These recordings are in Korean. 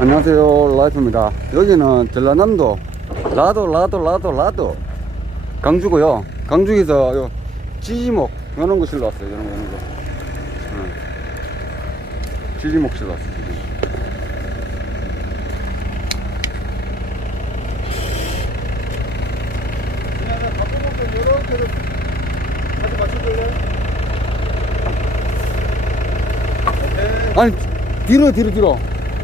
안녕하세요. 라이프입니다. 여기는 전라남도 라도 라도 라도 라도. 강주고요. 강주에서 요 지지목 이런 거 실러 왔어요. 이런 거 이런 거. 응. 지지목 실러 왔어요. 아니 뒤로 뒤로 뒤로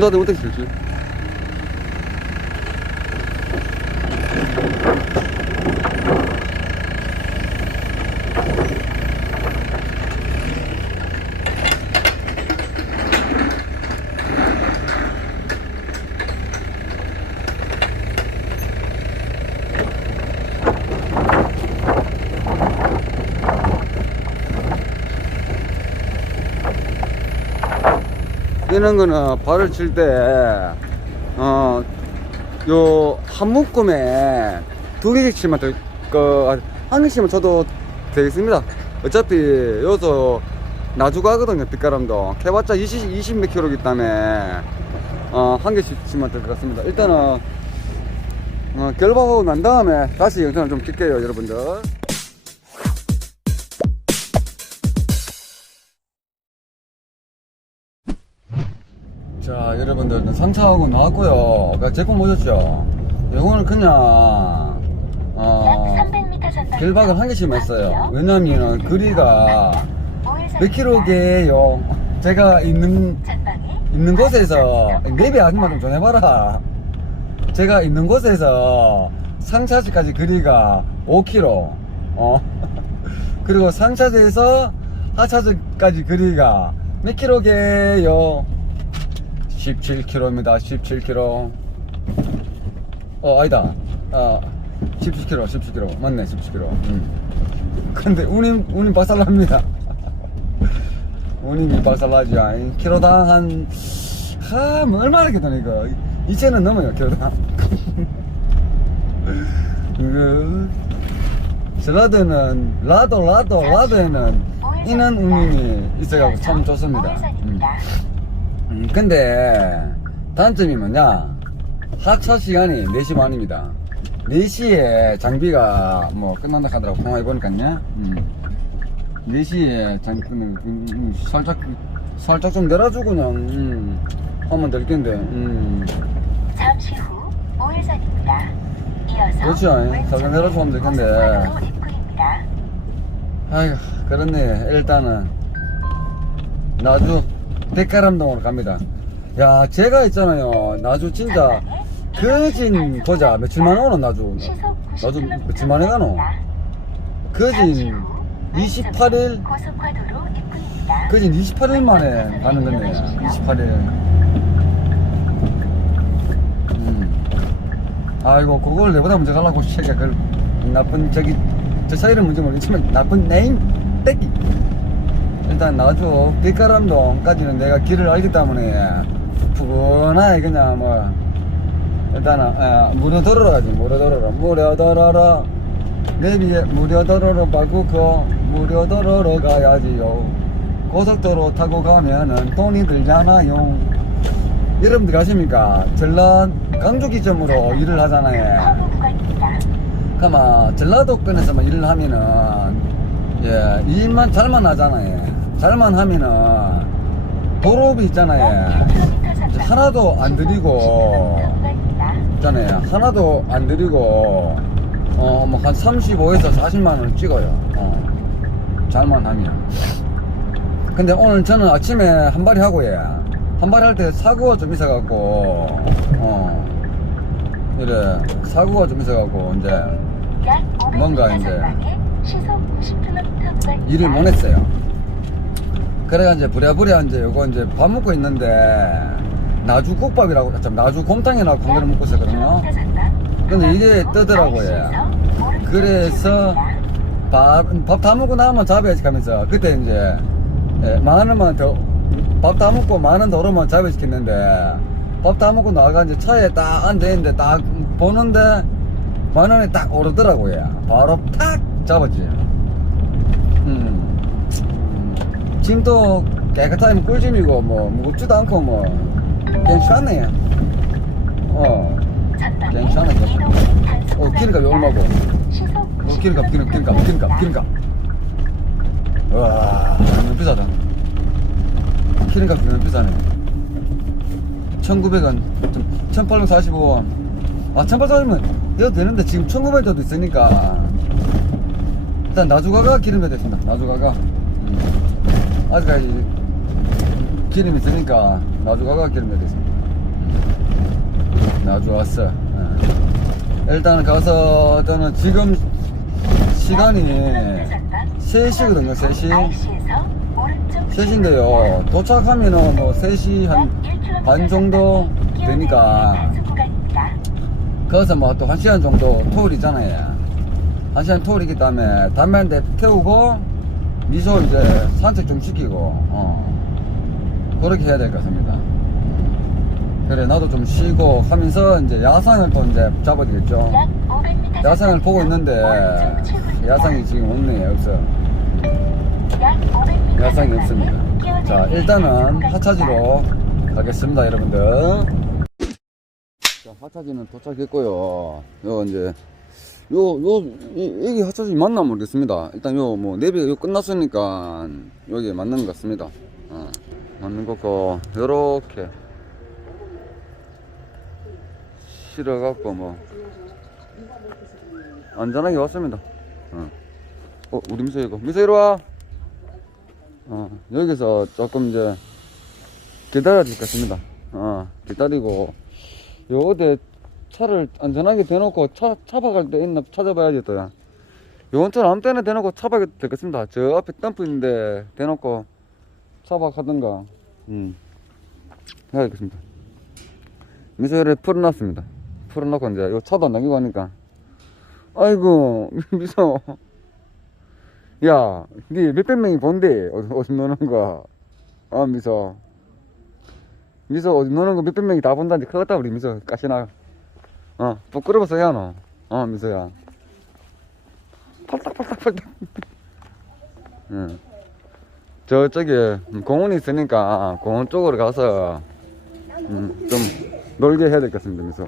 이 문을 닫으면 이런 거는 발을 칠 때, 어, 요, 한 묶음에 두 개씩 치면 될, 그, 한 개씩만 쳐도 되겠습니다. 어차피 여기서 나주가거든요, 빛가람도. 캐봤자 20, 20 몇 킬로기 때문에, 어, 한 개씩 치면 될것 같습니다. 일단은, 어, 결박하고 난 다음에 다시 영상을 좀 킬게요, 여러분들. 여러분들 상차하고 나왔고요. 그러니까 제품 보셨죠? 이거는 그냥 어, 약 300m 전방 결박을 한 개씩만 했어요. 왜냐면 거리가 몇 킬로게요? 제가 있는 있는 곳에서 내비 아줌마 좀 전해봐라. 제가 있는 곳에서 상차지까지 거리가 5km 어. 그리고 상차지에서 하차지까지 거리가 몇 킬로게요 17km입니다 17km 어 아니다. 아 17km 17km 맞네 17km 음. 근데 운임 운임 박살납니다. 운임이 박살나지 아니 키로당 한 하, 뭐 얼마나 이렇게 이거? 2천원 넘어요 키로당. 그 전라도는 라도 라도 라도에는 인한 운임이 있어가지고 참 좋습니다. 음. 음, 근데 단점이 뭐냐 하차 시간이 4시 반입니다 4시에 장비가 뭐 끝난다 하더라고 통화해 보니까요 음. 4시에 장비 음, 음, 살짝 살짝 좀 내려주고 그냥 음, 하면 될 텐데 음. 잠시 후 우회전입니다. 이어서 그렇죠. 왼쪽에 살짝 내려주면 될 텐데. 입구입니다. 아이고 그렇네 일단은 나주 백가람동으로 갑니다. 야 제가 있잖아요. 나주 진짜 거진 보자. 며칠만에 오노 나주. 나주 90km 며칠만에 가노? 거진 28일 고속화도로 입구입니다. 거진 28일 만에 가는 건데 28일. 음. 아이고 그걸 내보다 먼저 가려고 새끼야 그 나쁜 저기 저 사이를 문제 모르겠지만 나쁜 네임 떼기 일단 나주 빛가람동까지는 내가 길을 알기 때문에. 푸근하게 그냥 뭐 일단은 아, 무료도로로 가지 무료도로로 무료도로로 내비에 무료도로로 바꾸고 무료도로로 가야지요. 고속도로 타고 가면은 돈이 들잖아요. 여러분들 아십니까? 전라 강주 기점으로 일을 하잖아요. 그러면 전라도권에서만 일을 하면은 예 일만 잘만 하잖아요 잘만 하면은 도로비 있잖아요. 100km 전방 이제 하나도 안 들이고 구간입니다. 있잖아요. 하나도 안 들이고 어 뭐 한 35에서 40만 원을 찍어요. 어 잘만 하면. 근데 오늘 저는 아침에 한 발이 하고 예 한 발이 할때 사고가 좀 있어갖고 어 이래 사고가 좀 있어갖고 이제 약 500m 뭔가 이제 전방에 시속 90km 구간입니다. 일을 못 했어요 그래가 이제 부랴부랴 이제 요거 이제 밥 먹고 있는데 나주 국밥이라고 참 나주 곰탕이라고 한 그릇 먹고 있었거든요. 근데 이게 뜨더라고요. 그래서 밥 밥 다 먹고 나면 잡아야지 하면서 그때 이제 예, 만 원만 더 밥 다 먹고 만 원 더 오르면 잡아시켰는데 밥 다 먹고 나가 이제 차에 딱 앉아 있는데 딱 보는데 만 원이 딱 오르더라고요. 바로 탁 잡았지. 음. 짐도 깨끗하면 꿀짐이고 뭐 무겁지도 않고 뭐 괜찮네. 어. 괜찮아, 괜찮아. 어, 기름값이 얼마고? 어, 기름값, 기름, 기름값, 기름값, 기름값. 와, 너무 비싸다. 기름값이 너무 비싸네. 1900원, 1845원. 아, 1845원 이어도 되는데 지금 1900원도 있으니까. 일단 나주가가 기름이 됐습니다. 나주가가. 음. 아직까지 기름이 있으니까 나주가가 기름이 됐습니다. 음. 나주 왔어. 예. 일단 가서 저는 지금 시간이 3시거든요, 3시. 3시인데요. 도착하면은 뭐 3시 한 반 정도 되니까 거기서 뭐 또 1시간 정도 토울이잖아요. 1시간 토울이기 때문에 담배 한 대 태우고 미소 이제 산책 좀 시키고 어. 그렇게 해야 될 것 같습니다. 그래 나도 좀 쉬고 하면서 이제 야상을 또 이제 잡아야 되겠죠. 야상을 보고 있는데 야상이 지금 없네 없어. 야상이 없습니다. 자 일단은 하차지로 가겠습니다 여러분들. 자 하차지는 도착했고요. 요 이제 요 요 여기 하차지 맞나 모르겠습니다. 일단 요 뭐 내비가 요 끝났으니까 여기 맞는 것 같습니다. 어, 맞는 거고 요렇게 실어갖고 뭐 안전하게 왔습니다. 어, 어 우리 미소 이거 미소 이리 와. 어 여기서 조금 이제 기다려야 될것 같습니다. 어 기다리고 요 어디 차를 안전하게 대놓고 차 차박할 데 있나 찾아봐야지 또야. 요원처럼 아무 때나 대놓고 차박이 되겠습니다. 저 앞에 덤프 있는데 대놓고 차박하든가, 음, 해야 되겠습니다. 미소를 풀어놨습니다. 풀어놓고 이제 요 차도 안 남기고 하니까. 아이고, 미소. 야, 니 몇백 명이 본대. 어디, 노는 거. 어, 미소. 미소 어디 노는 거 몇백 명이 다 본다는데 큰일 났다, 우리 미소. 까시나. 어, 부끄러워서 해야 너. 어, 미소야. 팔딱팔딱팔딱. 응. 저쪽에 공원이 있으니까 공원 쪽으로 가서 음, 좀 놀게 해야 될 것 같습니다, 미소.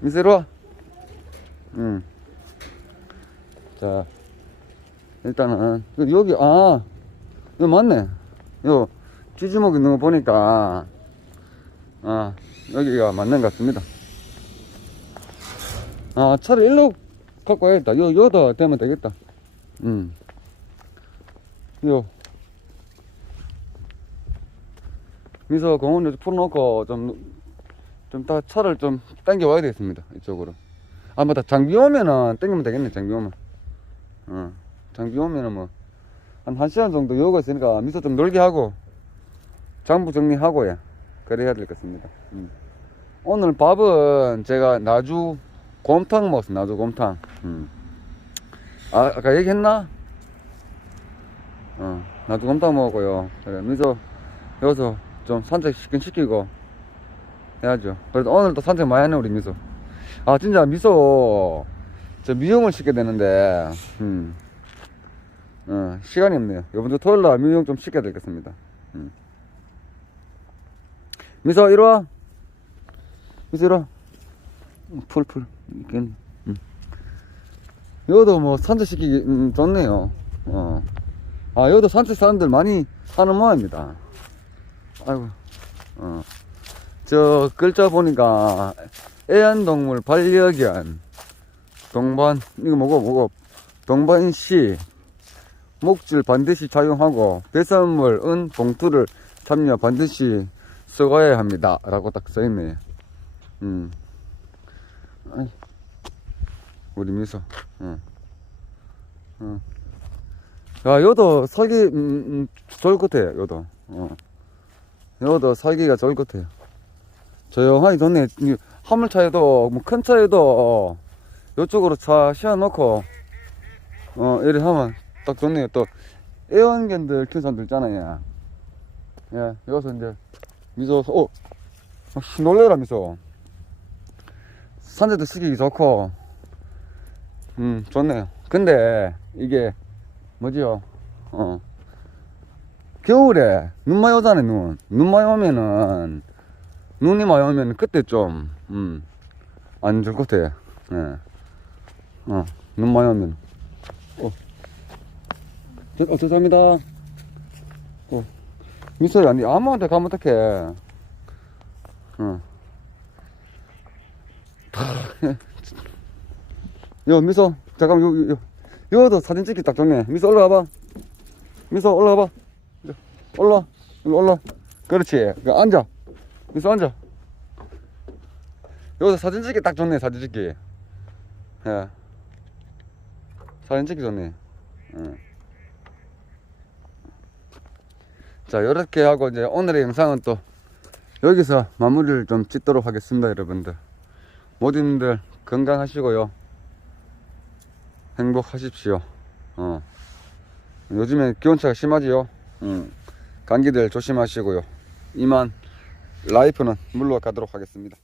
미소 이리 와. 응. 자, 일단은 여기 아, 이거 맞네. 요 찌주목 있는 거 보니까 아 여기가 맞는 것 같습니다. 아 차를 일로 갖고 와야겠다. 요 요도 되면 되겠다. 음. 요 미소 공원에 풀어놓고 좀, 좀 다 차를 좀 당겨 와야 되겠습니다. 이쪽으로. 아, 맞다. 장비 오면은 당기면 되겠네, 장비 오면. 어, 장비 오면은 뭐, 한 1시간 정도 여가 있으니까 미소 좀 놀게 하고, 장부 정리하고, 예. 그래야 될 것 같습니다. 음. 오늘 밥은 제가 나주 곰탕 먹었어요, 나주 곰탕. 음. 아, 아까 얘기했나? 어, 나주 곰탕 먹었고요. 그래, 미소 여기서 좀 산책 시킨 시키고 해야죠. 그래도 오늘도 산책 많이 하네 우리 미소. 아 진짜 미소 저 미용을 시켜야 되는데 음. 어, 시간이 없네요. 이번 주 토요일 날 미용 좀 시켜야 되겠습니다. 음. 미소 이리 와. 미소 이리 와. 음, 풀풀 있겠네. 음. 여기도 뭐 산책 시키기 음, 좋네요. 어. 아 여기도 산책 사람들 많이 하는 모양입니다. 아이고, 어. 저 글자 보니까 애완동물 반려견 동반 이거 뭐고 동반시 목줄 반드시 사용하고 배선물 은 봉투를 참여 반드시 쓰고야 합니다 라고 딱 써있네 음. 아이, 우리 미소 어. 어. 야, 여도 살기, 음, 음, 좋을 것 같아, 여도. 어. 여도 살기가 좋을 것 같아요. 조용하게 좋네. 이 화물차에도, 뭐 큰 차에도, 이쪽으로 차 씌워놓고, 어, 이래 하면 딱 좋네요. 또, 애완견들 키우는 사람들 있잖아요. 예, 여기서 이제, 미소, 어, 아, 씨, 놀래라, 미소. 산재도 쓰기 좋고, 음, 좋네요. 근데, 이게, 뭐지요? 어. 겨울에 눈 많이 오잖아요, 눈. 눈 많이 오면은, 눈이 많이 오면 그때 좀, 음, 안 좋을 것 같아. 예. 어, 눈 많이 오면. 어. 저, 어, 죄송합니다. 어. 미소리 아니, 아무한테 가면 어떡해. 어. 요, 미소. 잠깐만, 요, 요, 요. 여도 사진 찍기 딱 좋네. 미소 올라가봐. 미소 올라가봐. 이제 올라. 올라. 그렇지. 그 앉아. 미소 앉아. 여기서 사진 찍기 딱 좋네. 사진 찍기. 예. 사진 찍기 좋네. 예. 자, 이렇게 하고 이제 오늘의 영상은 또 여기서 마무리를 좀 짓도록 하겠습니다, 여러분들. 모두님들 건강하시고요. 행복하십시오. 어. 요즘에 기온차가 심하지요. 음. 감기들 조심하시고요. 이만 라이프는 물러가도록 하겠습니다.